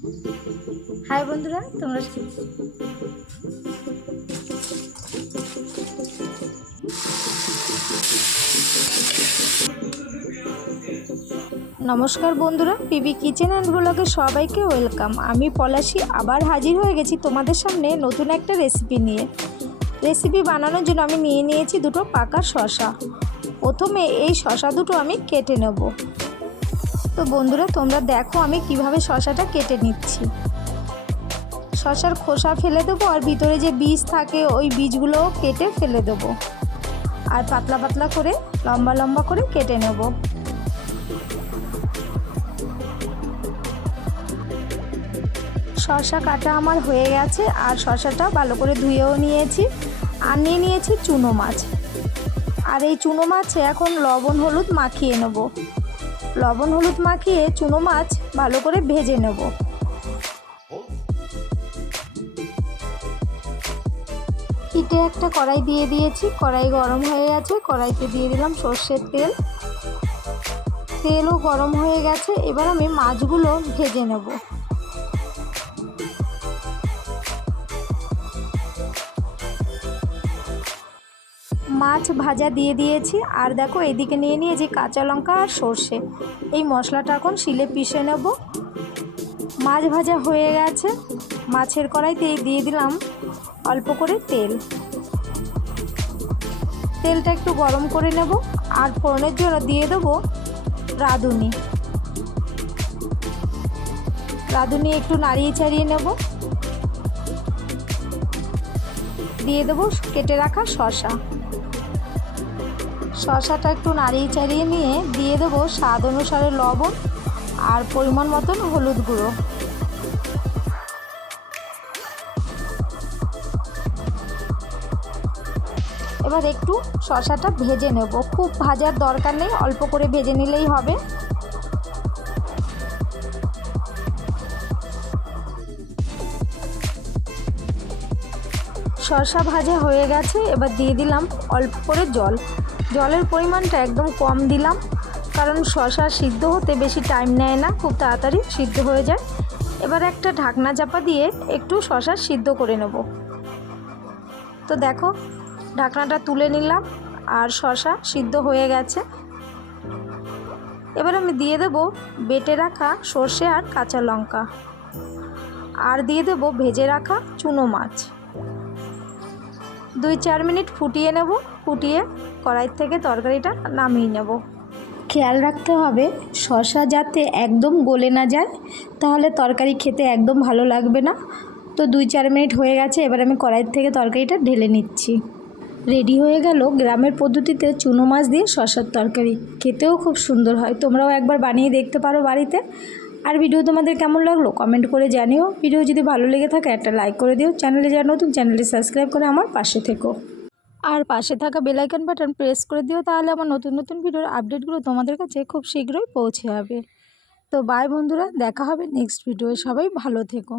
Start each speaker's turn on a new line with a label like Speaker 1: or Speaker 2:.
Speaker 1: High বন্ধুরা, তোমরা নমস্কার বন্ধুরা, পিবি কিচেন অ্যান্ড ব্লগে সবাইকে ওয়েলকাম। আমি পলাশি, আবার হাজির হয়ে গেছি তোমাদের সামনে নতুন একটা রেসিপি নিয়ে। রেসিপি বানানোর জন্য আমি নিয়ে নিয়েছি দুটো পাকা শশা প্রথমে এই শশা দুটো আমি কেটে নেব। তো বন্ধুরা, তোমরা দেখো আমি কীভাবে শশাটা কেটে নিচ্ছি। শশার খোসা ফেলে দেবো আর ভিতরে যে বীজ থাকে, ওই বীজগুলোও কেটে ফেলে দেবো। আর পাতলা পাতলা করে, লম্বা লম্বা করে কেটে নেব। শশা কাটা আমার হয়ে গেছে, আর শশাটা ভালো করে ধুয়েও নিয়েছি। আর নিয়ে নিয়েছি চুনো মাছ। আর এই চুনো মাছে এখন লবণ হলুদ মাখিয়ে নেব। লবণ হলুদ মাখিয়ে চুনো মাছ ভালো করে ভেজে নেব। পিঠে একটা কড়াই দিয়ে দিয়েছি। কড়াই গরম হয়ে গেছে। কড়াইতে দিয়ে দিলাম সর্ষের তেল। তেলও গরম হয়ে গেছে। এবার আমি মাছগুলো ভেজে নেব। মাছ ভাজা দিয়ে দিয়েছি। আর দেখো এদিকে নিয়ে নিয়েছি কাঁচা লঙ্কা আর সর্ষে। এই মশলাটা এখন শিলে পিষে নেব। মাছ ভাজা হয়ে গেছে। মাছের কড়াইতে দিয়ে দিলাম অল্প করে তেল। তেলটা একটু গরম করে নেব। আর ফোড়নের জন্য দিয়ে দেবো রাঁধুনি। রাঁধুনি একটু নাড়িয়ে চাড়িয়ে নেব। দিয়ে দেবো কেটে রাখা শশা শশাটা একটু নাড়িয়ে চাড়িয়ে নিয়ে দিয়ে দেবো স্বাদ অনুসারে লবণ আর পরিমাণ মতন হলুদ গুঁড়ো। এবার একটু শশাটা ভেজে নেব। খুব ভাজার দরকার নেই, অল্প করে ভেজে নিলেই হবে। শসা ভাজা হয়ে গেছে, এবার দিয়ে দিলাম অল্প করে জল। জলের পরিমাণটা একদম কম দিলাম, কারণ শসা সিদ্ধ হতে বেশি টাইম নেয় না, খুব তাড়াতাড়ি সিদ্ধ হয়ে যায়। এবার একটা ঢাকনা চাপা দিয়ে একটু শসা সিদ্ধ করে নেব। তো দেখো, ঢাকনাটা তুলে নিলাম, আর শসা সিদ্ধ হয়ে গেছে। এবার আমি দিয়ে দেব বেটে রাখা সর্ষে আর কাঁচা লঙ্কা। আর দিয়ে দেব ভেজে রাখা চুনো মাছ। দুই চার মিনিট ফুটিয়ে নেব, ফুটিয়ে কড়াই থেকে তরকারিটা নামিয়ে নেব। খেয়াল রাখতে হবে শশা যাতে একদম গলে না যায়, তাহলে তরকারি খেতে একদম ভালো লাগবে না। তো দুই চার মিনিট হয়ে গেছে, এবার আমি কড়াই থেকে তরকারিটা ঢেলে নিচ্ছি। রেডি হয়ে গেল গ্রামের পদ্ধতিতে চুনো মাছ দিয়ে শশার তরকারি। খেতেও খুব সুন্দর হয়, তোমরাও একবার বানিয়ে দেখতে পারো বাড়িতে। আর ভিডিও তোমাদের কেমন লাগল কমেন্ট করে জানিও। ভিডিও যদি ভালো লেগে থাকে একটা লাইক করে দিও। চ্যানেলে যা নতুন চ্যানেলে সাবস্ক্রাইব করে আমার পাশে থেকো। আর পাশে থাকা বেলাইকন বাটন প্রেস করে দিও তাহলে আমার নতুন নতুন ভিডিওর আপডেটগুলো তোমাদের কাছে খুব শীঘ্রই পৌঁছে যাবে। তো বাই বন্ধুরা, দেখা হবে নেক্সট ভিডিও সবাই ভালো থেকো।